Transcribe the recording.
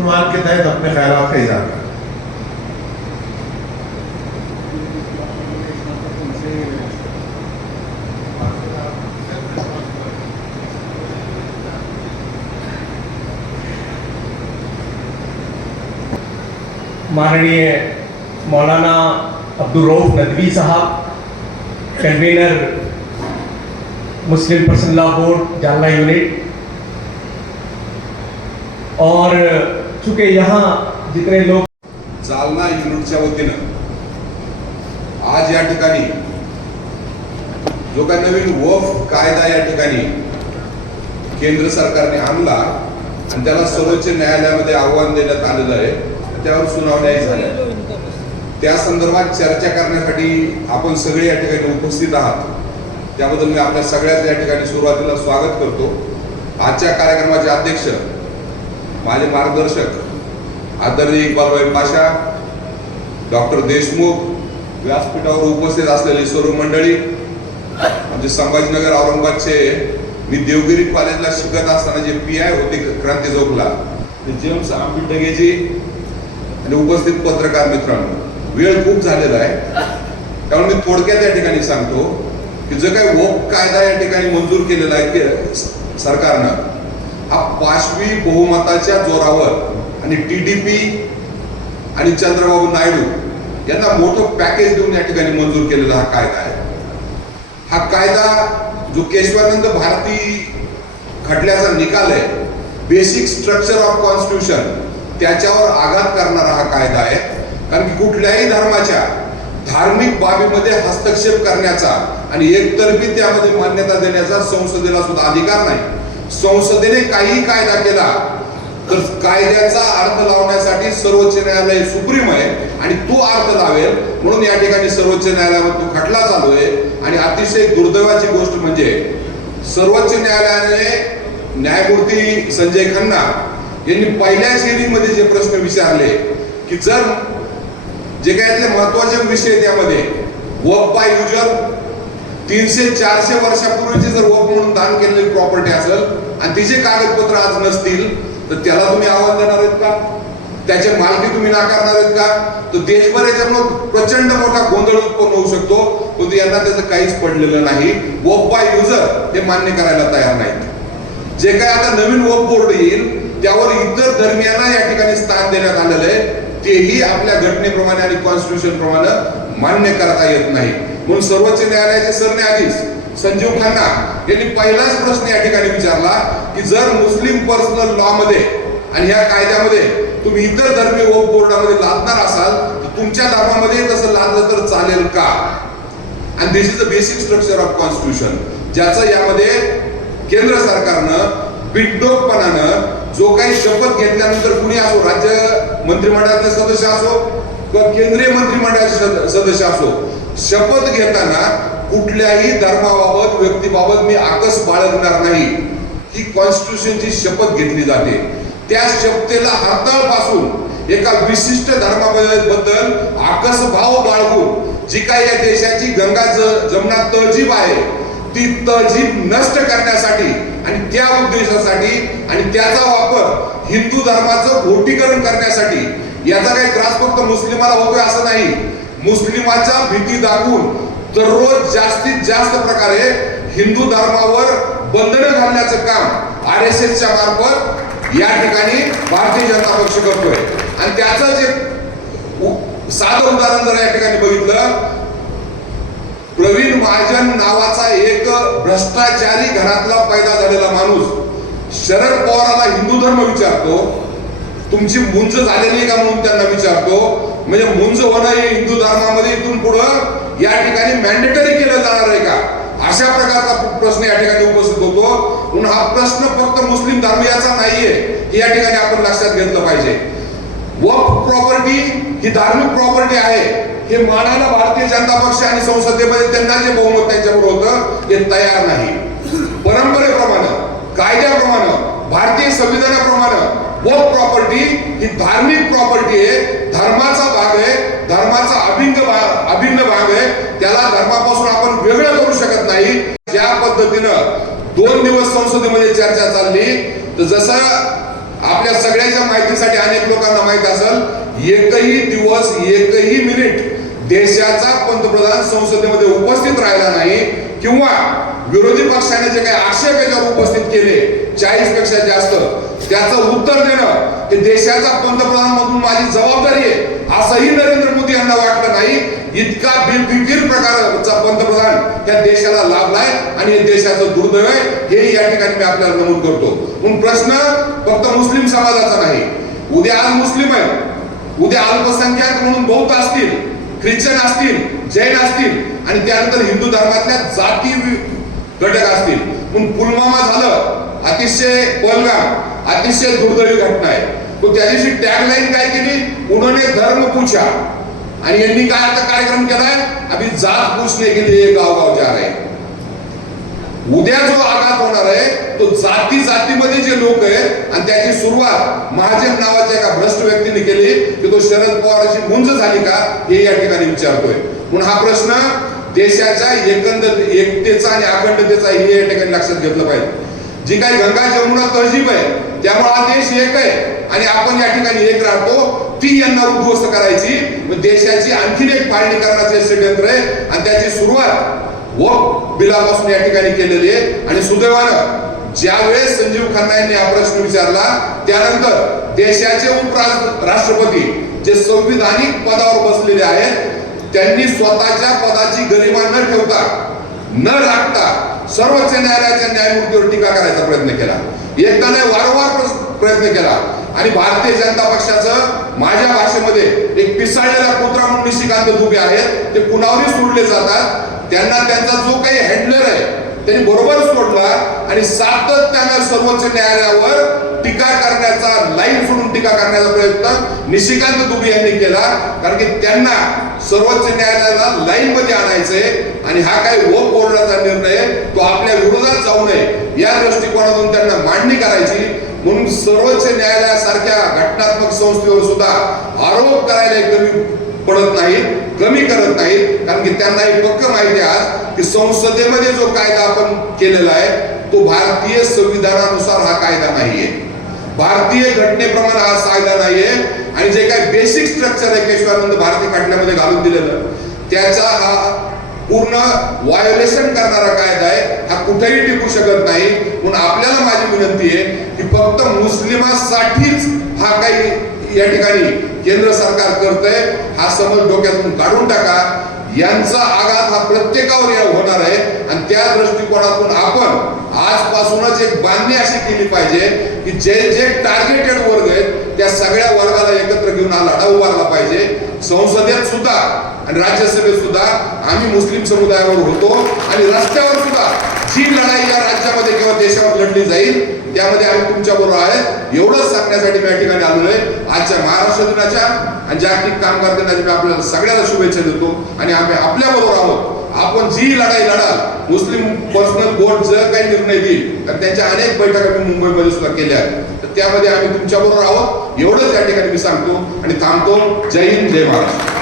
उन्वान के तहत अपने ख्याल का करें। माननीय मौलाना अब्दुल रऊफ नदवी साहब convener Muslim personal board Jalna unit और चुके यहाँ जितने लोग चालना युनिटच्या वतीनं आज या ठिकाणी जो काही नवीन वफ कायदा या ठिकाणी केंद्र सरकारने आणला आणि त्याला सर्वोच्च न्यायालयामध्ये आव्हान देण्यात आलेलं आहे त्यावर सुनावण्याही झाल्या. त्या संदर्भात चर्चा करण्यासाठी आपण सगळे या ठिकाणी उपस्थित आहात. त्याबद्दल मी आपल्या सगळ्याच या ठिकाणी सुरुवातीला स्वागत करतो. आजच्या कार्यक्रमाचे अध्यक्ष माझे मार्गदर्शक आदरणीय इक्बालभाई पाशा डॉक्टर देशमुख व्यासपीठावर उपस्थित असलेली सर्व मंडळी म्हणजे संभाजीनगर औरंगाबादचे मी देवगिरी कॉलेजला शिकत असताना जे पी आय होते क्रांती चौकला ते जेम्स आंबिडगेजी आणि उपस्थित पत्रकार मित्रांनो वेळ खूप झालेला आहे. त्यामुळे मी थोडक्यात या ठिकाणी सांगतो की जो काही वोक कायदा या ठिकाणी मंजूर केलेला आहे के- सरकारनं पाशवी बहुमताच्या जोरावर आणि टी डी पी आणि चंद्रबाबू नायडू यांना मोठं पॅकेज देऊन या ठिकाणी मंजूर केलेला हा कायदा आहे. हा कायदा जो केशवानंद भारती खटल्याचा निकाल आहे बेसिक स्ट्रक्चर ऑफ कॉन्स्टिट्यूशन त्याच्यावर आघात करणारा हा कायदा आहे. कारण की कुठल्याही धर्माच्या धार्मिक बाबीमध्ये हस्तक्षेप करण्याचा आणि एकतर्फी त्यामध्ये मान्यता देण्याचा संसदेला सुद्धा अधिकार नाही. संसदेने काही कायदा केला तर कायद्याचा अर्थ लावण्यासाठी सर्वोच्च न्यायालय सुप्रीम आहे आणि तो अर्थ लावेल म्हणून या ठिकाणी सर्वोच्च न्यायालयावर तो खटला चालू आहे. आणि अतिशय दुर्दैवाची गोष्ट म्हणजे सर्वोच्च न्यायालयाने न्यायमूर्ती संजय खन्ना यांनी पहिल्या श्रेणीमध्ये जे प्रश्न विचारले की जर जे काही महत्त्वाचे विषय त्यामध्ये वर्क बाय युजर तीनशे चारशे वर्षापूर्वीची जर वक म्हणून दान केलेली प्रॉपर्टी असेल आणि तिचे कागदपत्र आज नसतील तर त्याला तुम्ही आव्हान देणार आहेत का? त्याचे मालकी तुम्ही नाकारणार आहेत का? तर देशभर याच्यामुळे प्रचंड मोठा गोंधळ उत्पन्न होऊ शकतो परंतु यांना त्याचं काहीच पडलेलं नाही. वक बाय युजर हे मान्य करायला तयार नाहीत. जे काय आता नवीन वक बोर्ड येईल त्यावर इतर धर्मियांना या ठिकाणी स्थान देण्यात आलेलं आहे तेही आपल्या घटनेप्रमाणे आणि कॉन्स्टिट्यूशन प्रमाणे मान्य करता येत नाही. म्हणून सर्वोच्च न्यायालयाचे सरन्यायाधीश संजीव खन्ना यांनी पहिलाच प्रश्न या ठिकाणी विचारला की जर मुस्लिम पर्सनल लॉ मध्ये आणि ह्या कायद्यामध्ये तुम्ही इतर धर्मीय वक बोर्डामध्ये लादणार असाल तर तुमच्या धर्मामध्ये तसं लादलं तर चालेल का? आणि this is the basic structure of constitution ज्याचं यामध्ये केंद्र सरकारनं बिनडोकपणानं जो काही शपथ घेतल्यानंतर कुणी असो राज्य मंत्रिमंडळातले सदस्य असो किंवा केंद्रीय मंत्रिमंडळाचे सदस्य असो शपथ घेताना कुठल्याही धर्माबाबत व्यक्तीबाबत मी आकस बाळगणार नाही. ही कॉन्स्टिट्यूशनची शपथ घेतली जाते. त्या शपथेला हाताळपासून एका विशिष्ट धर्माबद्दल आकस भाव बाळगून जी काही या देशाची गंगा जमना तहजीब आहे ती तहजीब नष्ट करण्यासाठी आणि त्या उद्देशासाठी आणि त्याचा वापर हिंदू धर्माचं भोटीकरण करण्यासाठी याचा काही त्रास फक्त मुस्लिमाला होतोय असं नाही. मुस्लिमाच्या भीती दाखवून दररोज जास्तीत जास्त प्रकारे हिंदू धर्मावर बंधनं घालण्याचं काम आर एस एसच्या मार्फत या ठिकाणी भारतीय जनता पक्ष करतोय. आणि त्याचं जे साधं उदाहरण जर या ठिकाणी बघितलं प्रवीण महाजन नावाचा एक भ्रष्टाचारी घरातला पैदा झालेला माणूस शरद पवाराला हिंदू धर्म विचारतो तुमची मुंज झालेली का म्हणून त्यांना विचारतो म्हणजे मुंज होणं हे हिंदू धर्मामध्ये इथून पुढं या ठिकाणी मॅन्डेटरी केलं जाणार आहे का? अशा प्रकारचा प्रश्न या ठिकाणी उपस्थित होतो. म्हणून हा प्रश्न फक्त मुस्लिम धर्मीयाचा नाहीये हे या ठिकाणी आपण लक्षात घेतलं पाहिजे. वक्फ प्रॉपर्टी ही धार्मिक प्रॉपर्टी आहे. हे मानायला भारतीय जनता पक्ष आणि संसदेमध्ये त्यांना जे बहुमत त्यांच्यावर होतं ते तयार नाही. परंपरेप्रमाणे कायद्याप्रमाणे भारतीय संविधानाप्रमाणे वक्फ प्रॉपर्टी ही धार्मिक प्रॉपर्टी आहे धर्माचा भाग आहे धर्माचा अभिन्न भाग अभिन्न भाग आहे. त्याला धर्मापासून आपण वेगळं करू शकत नाही. ज्या पद्धतीनं दोन दिवस संसदेमध्ये चर्चा चालली तर जसं आपल्या सगळ्याच्या माहितीसाठी अनेक लोकांना माहीत असेल एकही दिवस एकही मिनिट देशाचा पंतप्रधान संसदेमध्ये उपस्थित राहिला नाही किंवा विरोधी पक्षाने जे काही आक्षेप याच्यावर उपस्थित केले चाळीसपेक्षा जास्त त्याचं उत्तर देणं हे देशाचा पंतप्रधान म्हणून माझी जबाबदारी आहे. असंही नरेंद्र मोदी यांना वाटलं नाही. इतका बेफिकीर प्रकारचा पंतप्रधान त्या देशाला लाभलाय आणि हे देशाचं दुर्दैव आहे. हे या ठिकाणी मी आपल्याला नमूद करतो. म्हणून प्रश्न फक्त मुस्लिम समाजाचा नाही. उद्या आज मुस्लिम आहे उद्या अल्पसंख्याक म्हणून बहुत असतील. ख्रिश्चन असतील जैन असतील आणि त्यानंतर हिंदू धर्मातल्या जाती घटक असतील. पण पुलवामा झालं अतिशय बलगाम अतिशय दुर्दैवी घटना आहे. तो त्या दिवशी टॅगलाईन काय केली? उन्होंने धर्म पूछा. आणि यांनी काय आता कार्यक्रम केलाय? आम्ही जात पूछने के लिए गाव गाव जा रहे उद्या जो आघात होणार आहे तो जाती जातीमध्ये जे लोक आहेत आणि त्याची सुरुवात महाजन नावाच्या एका भ्रष्ट व्यक्तीने केली की तो शरद पवारांची गुंज झाली का हे या ठिकाणी विचारतोय. म्हणून हा प्रश्न देशाच्या एकंदर एकतेचा आणि अखंडतेचा हे या ठिकाणी लक्षात घेतलं पाहिजे. जी काही गंगा जमुना तहजीब आहे त्यामुळे हा देश एक आहे आणि आपण या ठिकाणी एक राहतो ती यांना उद्ध्वस्त करायची. मग देशाची आणखीन एक फाळणी करण्याचे षडयंत्र आहे आणि त्याची सुरुवात व बिलापासून या ठिकाणी केलेली आहे. आणि सुदैवानं ज्यावेळेस संजीव खन्ना यांनी हा प्रश्न विचारला त्यानंतर देशाचे उपराष्ट्रपती राष्ट्रपती जे संविधानिक पदावर बसलेले आहेत त्यांनी स्वतःच्या पदाची गरिमा न ठेवता न राखता सर्वोच्च न्यायालयाच्या न्यायमूर्तीवर टीका करायचा प्रयत्न केला. एकदा नाही वारंवार प्रयत्न केला. आणि भारतीय जनता पक्षाचं माझ्या भाषेमध्ये एक पिसाळलेला कुत्रा म्हणून निशिकांत दुबे आहेत ते कुणावरही सोडले जातात. त्यांना त्यांचा जो काही हँडलर आहे त्यांनी बरोबर सोडला आणि सातत्यानं सर्वोच्च न्यायालयावर टीका करण्याचा लाईन सोडून टीका करण्याचा प्रयत्न निशिकांत दुबे यांनी केला. कारण की त्यांना सर्वोच्च न्यायालयाला लाईन मध्ये आणायचंय आणि हा काही ओप बोर्डाचा निर्णय तो आपल्या विरोधात जाऊ नये या दृष्टिकोनातून त्यांना मांडणी करायची. म्हणून सर्वोच्च न्यायालयासारख्या घटनात्मक संस्थेवर सुद्धा आरोप करायला कमी पडत नाहीत कमी करत नाहीत कारण की त्यांना हे पक्क माहिती आहे आज की संसदेमध्ये जो कायदा आपण केलेला आहे तो भारतीय संविधानानुसार हा कायदा नाहीये. भारतीय घटनेप्रमाणे हा कायदा नाहीये आणि जे काही बेसिक स्ट्रक्चर आहे केशवानंद भारती खटल्यामध्ये घालून दिलेलं त्याचा हा पूर्ण व्हायोलेशन करणारा कायदा आहे हा कुठेही टिकू शकत नाही. म्हणून आपल्याला माझी विनंती आहे की फक्त मुस्लिमांसाठीच हा काही या ठिकाणी केंद्र सरकार करतंय हा समज डोक्यातून काढून टाका. यांचा आघात हा प्रत्येकावर या होणार आहे. आणि त्या दृष्टिकोनातून आपण आजपासूनच एक बांधणी अशी केली पाहिजे की जे जे टार्गेटेड वर्ग आहेत त्या सगळ्या वर्गाला एकत्र घेऊन हा लढा उभारला पाहिजे. संसदेत सुद्धा आणि राज्यसभेत सुद्धा आम्ही मुस्लिम समुदायावर होतो आणि रस्त्यावर सुद्धा जी लढाई या राज्यामध्ये किंवा देशावर लढली जाईल त्यामध्ये आम्ही तुमच्या बरोबर आहे. एवढंच सांगण्यासाठी मी या ठिकाणी आलेलो आहे. आजच्या महाराष्ट्र दिनाच्या आणि जागतिक कामगार दिनाच्या मी आपल्याला सगळ्याला शुभेच्छा देतो आणि आम्ही आपल्या बरोबर आहोत. आपण जी लढाई लढाल मुस्लिम पर्सनल बोर्ड जर काही निर्णय देईल तर त्यांच्या अनेक बैठका मी मुंबईमध्ये सुद्धा केल्या आहेत. तर त्यामध्ये आम्ही तुमच्या बरोबर आहोत. एवढंच या ठिकाणी मी सांगतो आणि थांबतो. जय हिंद जय महाराष्ट्र.